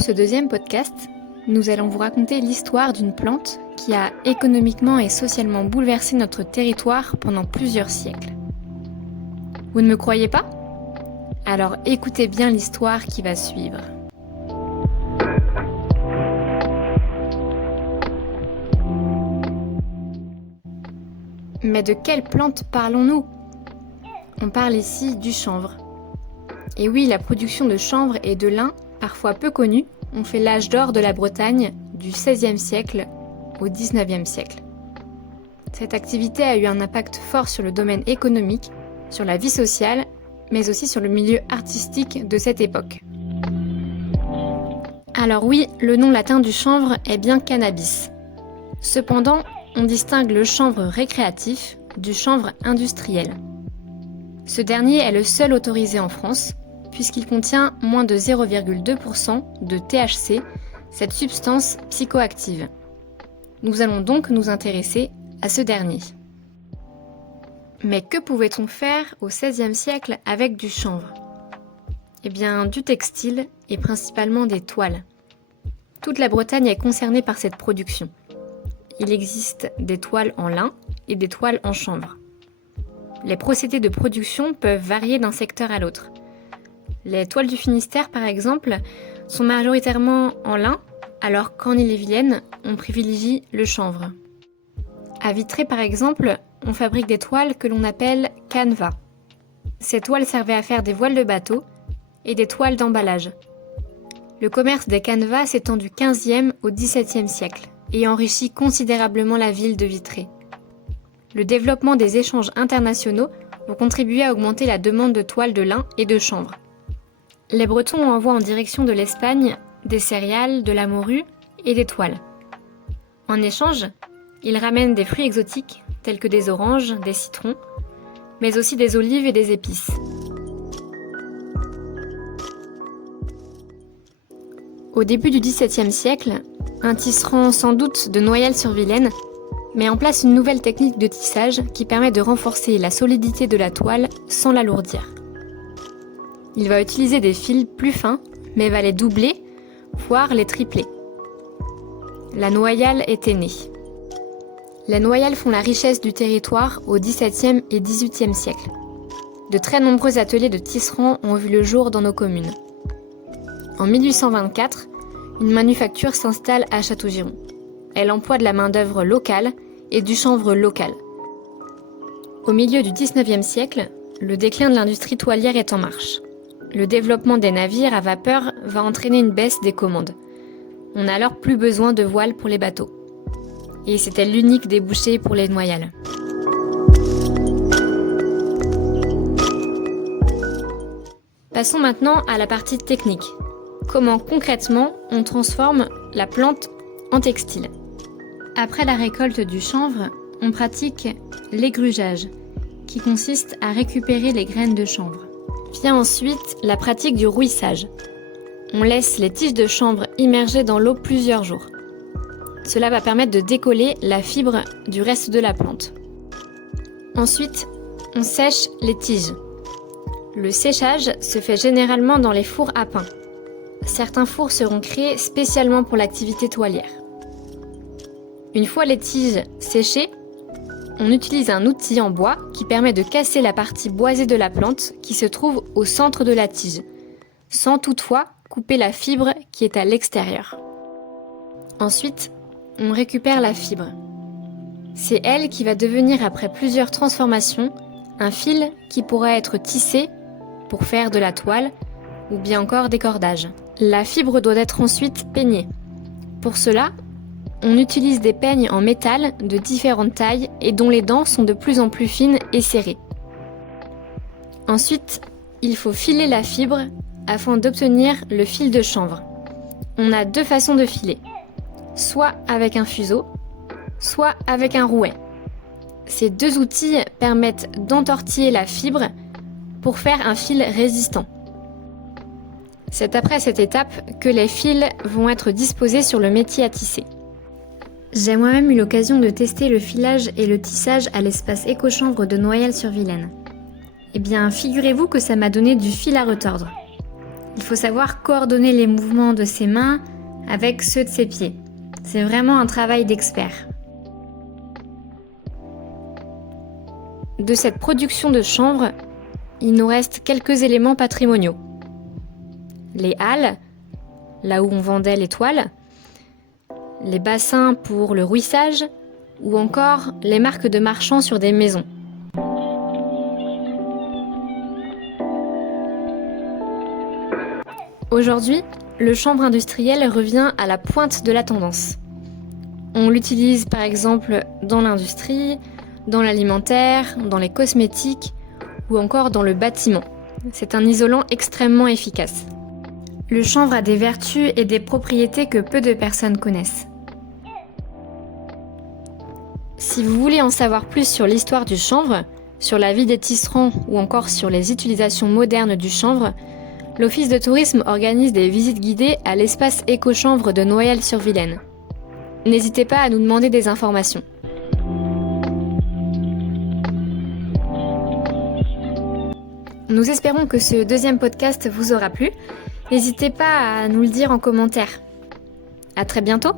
Pour ce deuxième podcast, nous allons vous raconter l'histoire d'une plante qui a économiquement et socialement bouleversé notre territoire pendant plusieurs siècles. Vous ne me croyez pas ? Alors écoutez bien l'histoire qui va suivre. Mais de quelle plante parlons-nous ? On parle ici du chanvre. Et oui, la production de chanvre et de lin, parfois peu connue, ont fait l'âge d'or de la Bretagne du XVIe siècle au XIXe siècle. Cette activité a eu un impact fort sur le domaine économique, sur la vie sociale, mais aussi sur le milieu artistique de cette époque. Alors oui, le nom latin du chanvre est bien cannabis. Cependant, on distingue le chanvre récréatif du chanvre industriel. Ce dernier est le seul autorisé en France, puisqu'il contient moins de 0,2% de THC, cette substance psychoactive. Nous allons donc nous intéresser à ce dernier. Mais que pouvait-on faire au XVIe siècle avec du chanvre ? Eh bien, du textile et principalement des toiles. Toute la Bretagne est concernée par cette production. Il existe des toiles en lin et des toiles en chanvre. Les procédés de production peuvent varier d'un secteur à l'autre. Les toiles du Finistère, par exemple, sont majoritairement en lin, alors qu'en Ille-et-Vilaine, on privilégie le chanvre. À Vitré, par exemple, on fabrique des toiles que l'on appelle canevas. Ces toiles servaient à faire des voiles de bateau et des toiles d'emballage. Le commerce des canevas s'étend du XVe au XVIIe siècle et enrichit considérablement la ville de Vitré. Le développement des échanges internationaux vont contribuer à augmenter la demande de toiles de lin et de chanvre. Les Bretons envoient en direction de l'Espagne des céréales, de la morue et des toiles. En échange, ils ramènent des fruits exotiques tels que des oranges, des citrons, mais aussi des olives et des épices. Au début du XVIIe siècle, un tisserand sans doute de Noyelles-sur-Vilaine met en place une nouvelle technique de tissage qui permet de renforcer la solidité de la toile sans l'alourdir. Il va utiliser des fils plus fins, mais va les doubler, voire les tripler. La noyale était née. Les noyales font la richesse du territoire au XVIIe et XVIIIe siècle. De très nombreux ateliers de tisserands ont vu le jour dans nos communes. En 1824, une manufacture s'installe à Châteaugiron. Elle emploie de la main-d'œuvre locale et du chanvre local. Au milieu du XIXe siècle, le déclin de l'industrie toilière est en marche. Le développement des navires à vapeur va entraîner une baisse des commandes. On n'a alors plus besoin de voiles pour les bateaux. Et c'était l'unique débouché pour les noyales. Passons maintenant à la partie technique. Comment concrètement on transforme la plante en textile ? Après la récolte du chanvre, on pratique l'égrugeage, qui consiste à récupérer les graines de chanvre. Vient ensuite la pratique du rouissage. On laisse les tiges de chanvre immergées dans l'eau plusieurs jours. Cela va permettre de décoller la fibre du reste de la plante. Ensuite, on sèche les tiges. Le séchage se fait généralement dans les fours à pain. Certains fours seront créés spécialement pour l'activité toilière. Une fois les tiges séchées, on utilise un outil en bois qui permet de casser la partie boisée de la plante qui se trouve au centre de la tige, sans toutefois couper la fibre qui est à l'extérieur. Ensuite, on récupère la fibre. C'est elle qui va devenir, après plusieurs transformations, un fil qui pourra être tissé pour faire de la toile ou bien encore des cordages. La fibre doit être ensuite peignée. Pour cela, on utilise des peignes en métal de différentes tailles et dont les dents sont de plus en plus fines et serrées. Ensuite, il faut filer la fibre afin d'obtenir le fil de chanvre. On a deux façons de filer, soit avec un fuseau, soit avec un rouet. Ces deux outils permettent d'entortiller la fibre pour faire un fil résistant. C'est après cette étape que les fils vont être disposés sur le métier à tisser. J'ai moi-même eu l'occasion de tester le filage et le tissage à l'espace éco-chanvre de Noyelles-sur-Vilaine. Eh bien, figurez-vous que ça m'a donné du fil à retordre. Il faut savoir coordonner les mouvements de ses mains avec ceux de ses pieds. C'est vraiment un travail d'expert. De cette production de chanvre, il nous reste quelques éléments patrimoniaux. Les halles, là où on vendait les toiles, les bassins pour le rouissage, ou encore les marques de marchands sur des maisons. Aujourd'hui, le chanvre industriel revient à la pointe de la tendance. On l'utilise par exemple dans l'industrie, dans l'alimentaire, dans les cosmétiques ou encore dans le bâtiment. C'est un isolant extrêmement efficace. Le chanvre a des vertus et des propriétés que peu de personnes connaissent. Si vous voulez en savoir plus sur l'histoire du chanvre, sur la vie des tisserands ou encore sur les utilisations modernes du chanvre, l'Office de tourisme organise des visites guidées à l'espace éco-chanvre de Noyelles-sur-Vilaine. N'hésitez pas à nous demander des informations. Nous espérons que ce deuxième podcast vous aura plu. N'hésitez pas à nous le dire en commentaire. À très bientôt!